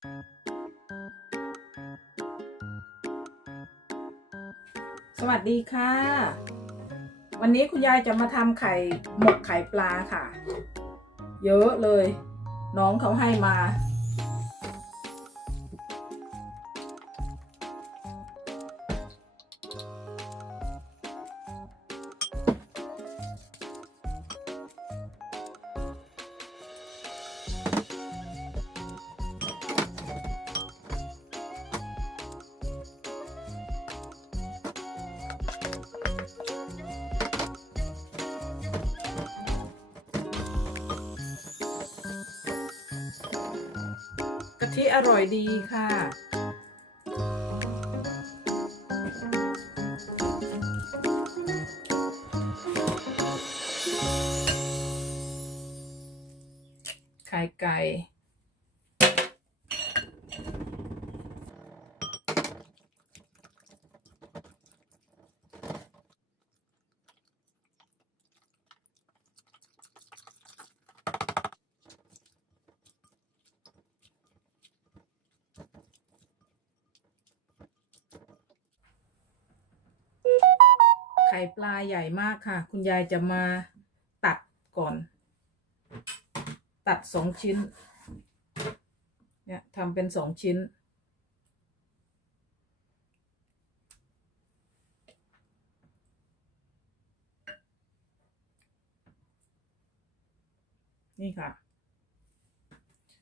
สวัสดีค่ะ วันนี้คุณยายจะมาทำไข่หมกไข่ปลาค่ะ เยอะเลย น้องเขาให้มา ทิอร่อยดีค่ะ ไข่ไก่ ไข่ปลาใหญ่มากค่ะ คุณยายจะมาตัดก่อน ตัดสองชิ้น เนี่ยทำเป็นสองชิ้น นี่ค่ะ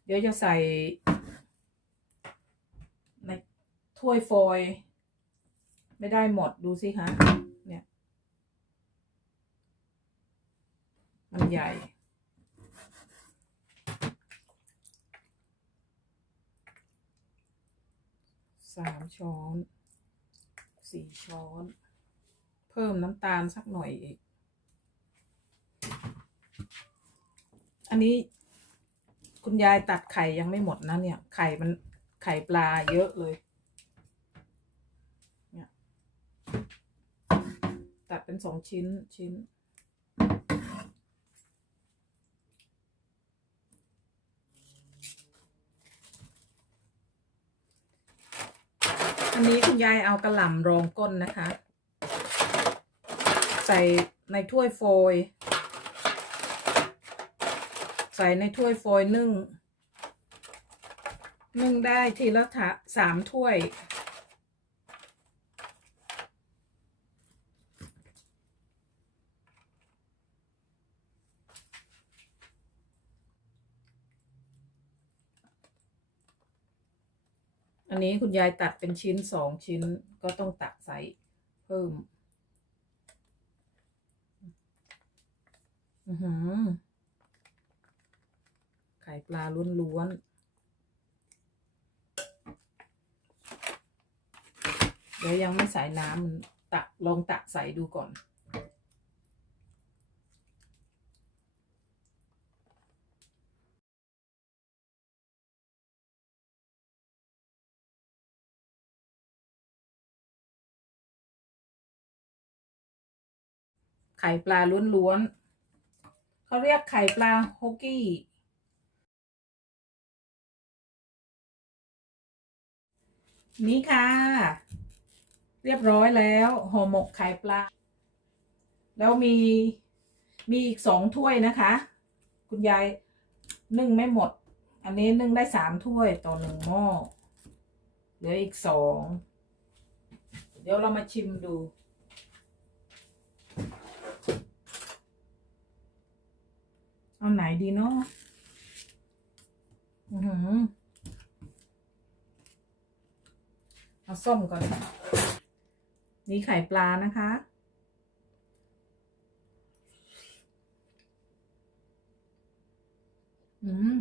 เดี๋ยวจะใส่ ในถ้วยฟอยล์ไม่ได้หมดดูสิคะเนี่ย มันใหญ่ สามช้อน สี่ช้อน เพิ่มน้ำตาลสักหน่อยอีก อันนี้คุณยายตัดไข่ยังไม่หมดนะเนี่ย ไข่มันไข่ปลาเยอะเลยเนี่ยตัดเป็นสองชิ้นชิ้น อันนี้คุณยายเอากระหล่ำรองก้นนะคะ ใส่ในถ้วยโฟยล์ใส่ในถ้วยโฟยล์นึ่งนึ่งได้ทีละถะสามถ้วย อันนี้คุณยายตัดเป็นชิ้นสองชิ้นก็ต้องตักใส่เพิ่ม อือหือไข่ปลาล้วนๆ เดี๋ยวยังไม่ใส่น้ำตักลองตักใส่ดูก่อน ไข่ปลาล้วนๆเขาเรียกไข่ปลาฮกกี้นี่ค่ะ เรียบร้อยแล้วห่อหมกไข่ปลา แล้วมีมีอีกสองถ้วยนะคะ คุณยายนึ่งไม่หมด อันนี้นึ่งได้สามถ้วยต่อหนึ่งหม้อเหลืออีกสอง เดี๋ยวเรามาชิมดู เอาไหนดีเนาะอือหือเอาส้มก่อน นี่ไข่ปลานะคะ อืม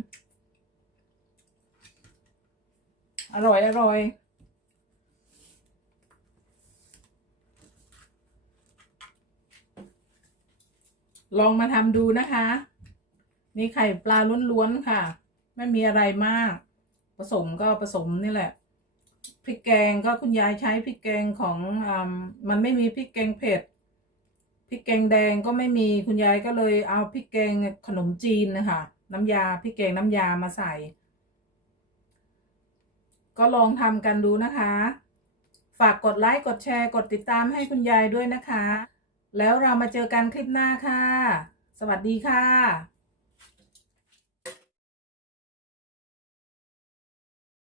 อร่อย อร่อยลองมาทำดูนะคะ นี่ไข่ปลาล้วนๆค่ะ ไม่มีอะไรมาก ผสมก็ผสมนี่แหละพริกแกงก็คุณยายใช้พริกแกงของอมันไม่มีพริกแกงเผ็ดพริกแกงแดงก็ไม่มีคุณยายก็เลยเอาพริกแกงขนมจีนนะคะน้ำยาพริกแกงน้ำยามาใส่ ก็ลองทำกันดูนะคะ ฝากกดไลค์กดแชร์กดติดตามให้คุณยายด้วยนะคะ แล้วเรามาเจอกันคลิปหน้าค่ะ สวัสดีค่ะ